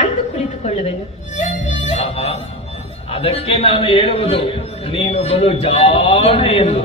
ಅಂದು ಕುಳಿತುಕೊಳ್ಳುವೆನು. ಅದಕ್ಕೆ ನಾನು ಹೇಳುವುದು ನೀನು ಬಲು ಜಾಣೆ ಎಂದು.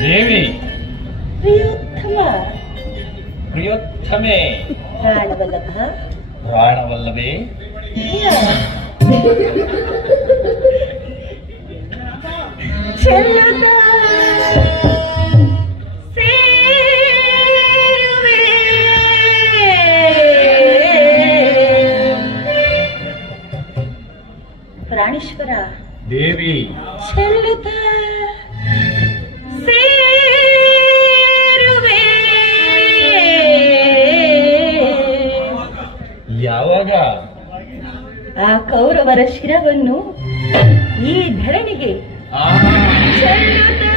ದೇವಿ ಪ್ರಿಯೋತ್ತಮ ಪ್ರಿಯೋತ್ತಮೆ ಪ್ರಾಣವಲ್ಲಭ ಪ್ರಾಣವಲ್ಲವೇ ಚೆಲ್ಲುತ್ತ ಪ್ರಾಣೇಶ್ವರ ದೇವಿ ಚೆಲ್ಲುತ್ತ ಆ ಕೌರವರ ಶಿರವನ್ನು ಈ ಧರಣಿಗೆ ಚೆಲ್ಲುತ್ತಾ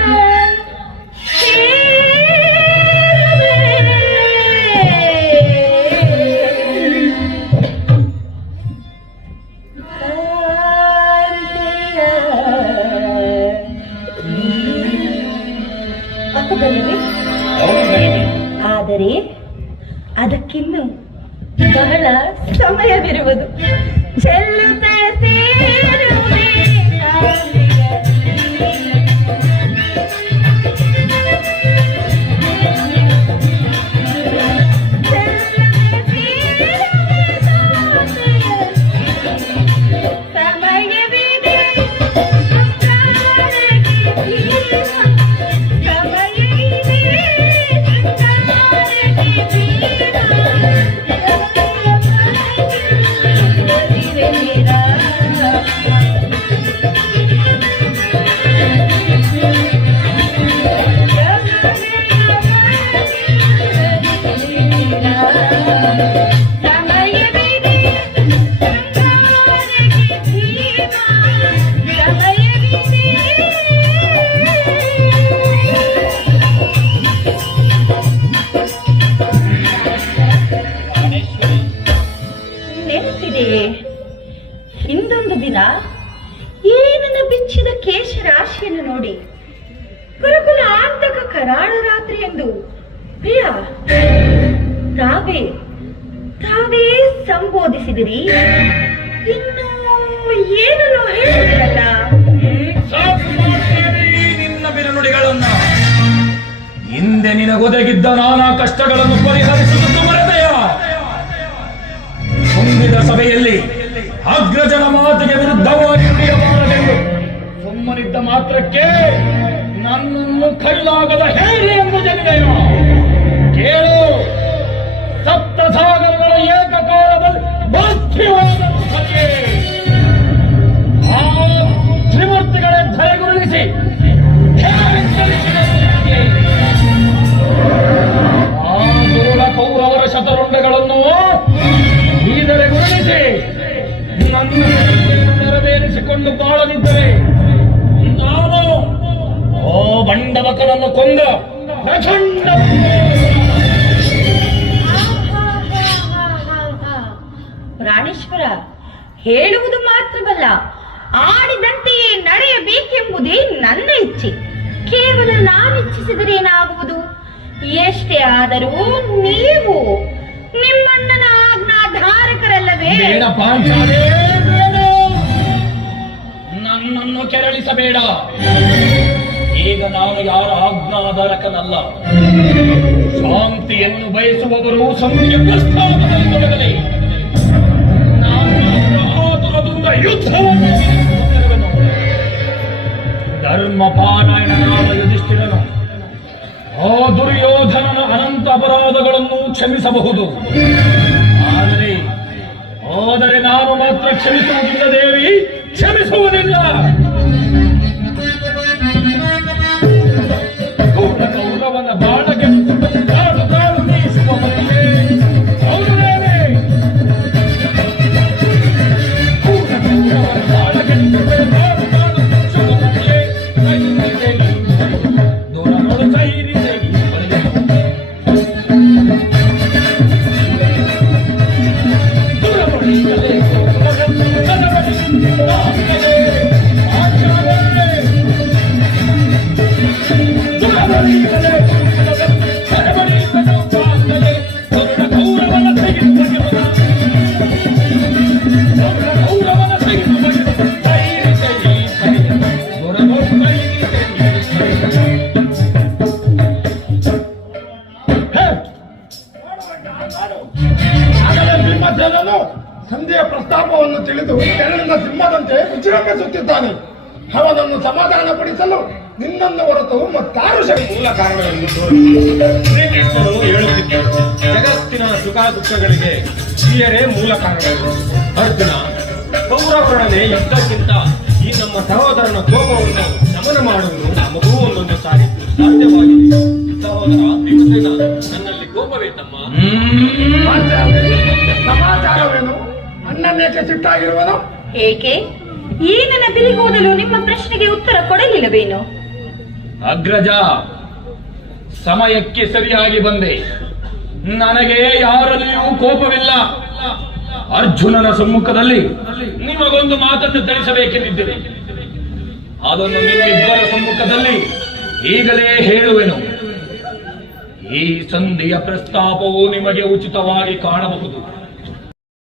ಆದರೆ ಅದಕ್ಕಿನ್ನು ಬಹಳ ಸಮಯವಿರುವುದು. ಚೆಲ್ಲುತ್ತಾ ಸೇರುವೆ ಹಿಂದೊಂದು ದಿನ ಏನನ್ನ ಬಿಚ್ಚಿದ ಕೇಶ ರಾಶಿಯನ್ನು ನೋಡಿ ಕುರುಕುಲ ಆಂತಕ ಕರಾಳ ರಾತ್ರಿ ಎಂದು ಪ್ರಿಯ ತಾವೇ ಸಂಬೋಧಿಸಿದಿರಿ. ಇನ್ನು ಏನನ್ನು ಹೇಳಿದ್ರಲ್ಲ? ನಿನ್ನ ಬಿರುನುಡಿಗಳನ್ನ ಹಿಂದೆ ನಿನಗೊದಗಿದ್ದ ನಾನಾ ಕಷ್ಟಗಳನ್ನು ಪರಿಹರಿಸುವುದು ಮರೆತೆಯ ತುಂಬಿದ ಸಭೆಯಲ್ಲಿ ಅಗ್ರಜನ ಮಾತಿಗೆ ವಿರುದ್ಧವಾಗಿ ನುಡಿಯಬಾರದೆಂದು ಸುಮ್ಮನಿದ್ದ ಮಾತ್ರಕ್ಕೆ ನನ್ನನ್ನು ಕೈಲಾಗದ ಹೇಳಿ ಎಂದು ಜನಿದೆಯೋ? ಕೇಳು, ಸಪ್ತ ಸಾಗರಗಳ ಏಕಕಾಲದಲ್ಲಿ ಬಾಧ್ಯವಾದ ಆ ತ್ರಿಮೂರ್ತಿಗಳೇ ಧರೆಗುರುಳಿಸಿ ಆ ದುರುಳ ಕೌರವರ ಶತರುಂಡಗಳನ್ನು ಈದರೆ ಗುರುಳಿಸಿ ನನ್ನ ನೆರವೇರಿಸಿಕೊಂಡು ಬಾಳದಿದ್ದರೆ ನಾನು ಓ ಬಂಡವಕನನ್ನು ಕೊಂದ ಪ್ರಚಂಡ ಪ್ರಾಣೇಶ್ವರ ಹೇಳುವುದು ಮಾತ್ರವಲ್ಲ, ಆಡಿದಂತೆಯೇ ನಡೆಯಬೇಕೆಂಬುದೇ ನನ್ನ ಇಚ್ಛೆ. ಕೇವಲ ನಾನಿಚ್ಛಿಸಿದರೇನಾಗುವುದು? ಎಷ್ಟೇ ಆದರೂ ನೀವು ನಿಮ್ಮಣ್ಣನ ಆಜ್ಞಾಧಾರಕರಲ್ಲವೇ? ನನ್ನನ್ನು ಕೆರಳಿಸಬೇಡ. ಈಗ ನಾನು ಯಾರ ಆಜ್ಞಾಧಾರಕನಲ್ಲ. ಶಾಂತಿಯನ್ನು ಬಯಸುವವರು ಸಂಯುಕ್ತಸ್ಥಾನದಲ್ಲಿ ತೊಡಗಲಿ. ಆತುರದಿಂದ ಯುದ್ಧವನ್ನು ಧರ್ಮಪಾರಾಯಣನಾದ ಯುಧಿಷ್ಠಿರನು ಆ ದುರ್ಯೋಧನನ ಅನಂತ ಅಪರಾಧಗಳನ್ನು ಕ್ಷಮಿಸಬಹುದು. ಆದರೆ ನಾನು ಮಾತ್ರ ಕ್ಷಮಿಸುವುದಿಲ್ಲ ದೇವಿ, ಕ್ಷಮಿಸುವುದಿಲ್ಲ. ಕೌರವನ ಬಾಳಗೆ ಕಾಡು ಕಾಡು ನೀಸುವ ಮನೆಯೇ ಕೌರವನೇ. ಕೌರವನ ಬಾಳಗೆ ಕಾಡು ಕಾಡು ನೀಸುವ ಮನೆಯೇ ದೂರ ನೋಡು ಸೈರಿ ಸಂಧಿಯ ಪ್ರಸ್ತಾಪವನ್ನು ತಿಳಿದು ಕೆರಳಿನ ಸಿಂಹದಂತೆ ವಿಜೃಂಭಿಸುತ್ತಿದ್ದಾನೆ. ಅವನನ್ನು ಸಮಾಧಾನಪಡಿಸಲು ನಿನ್ನನ್ನು ಹೊರತು ಮತ್ತಾರು ಮೂಲ ಕಾರಣಗಳನ್ನು ಶ್ರೀಕೃಷ್ಣನು ಹೇಳುತ್ತಿದ್ದರು. ಜಗತ್ತಿನ ಸುಖ ದುಃಖಗಳಿಗೆ ಸ್ತ್ರೀಯರೇ ಮೂಲ ಕಾರಣಗಳು. ಅರ್ಜುನ, ಕೌರವರೊಡನೆ ಯುದ್ಧಕ್ಕಿಂತ ಈ ನಮ್ಮ ಸಹೋದರನ ಕೋಪವನ್ನು ಶಮನ ಮಾಡುವುದು ನಮಗೂ ಒಂದೊಂದು ಸಾರಿ ಸಾಧ್ಯವಾಗಿದೆ. ಸಹೋದರ ಭೀಮಸೇನ, ನನ್ನಲ್ಲಿ ಕೋಪವೇ ತಮ್ಮ? ಸಮಾಚಾರವೇನು? ಅಣ್ಣನೇ ಏಕೆ ಸಿಟ್ಟಾಗಿರುವನು? ಏಕೆ ಈ ನನ್ನ ಬಿರಿಗೂದಲು ನಿಮ್ಮ ಪ್ರಶ್ನೆಗೆ ಉತ್ತರ ಕೊಡಲಿಲ್ಲವೇನು? ಅಗ್ರಜ, ಸಮಯಕ್ಕೆ ಸರಿಯಾಗಿ ಬಂದೆ. ನನಗೆ ಯಾರಲ್ಲಿಯೂ ಕೋಪವಿಲ್ಲ. ಅರ್ಜುನನ ಸಮ್ಮುಖದಲ್ಲಿ ನಿಮಗೊಂದು ಮಾತನ್ನು ತಿಳಿಸಬೇಕೆಂದಿದ್ದೇನೆ. ಅದನ್ನು ನಿಮ್ಮಿಬ್ಬರ ಸಮ್ಮುಖದಲ್ಲಿ ಈಗಲೇ ಹೇಳುವೆನು. ಈ ಸಂಧಿಯ ಪ್ರಸ್ತಾಪವು ನಿಮಗೆ ಉಚಿತವಾಗಿ ಕಾಣಬಹುದು.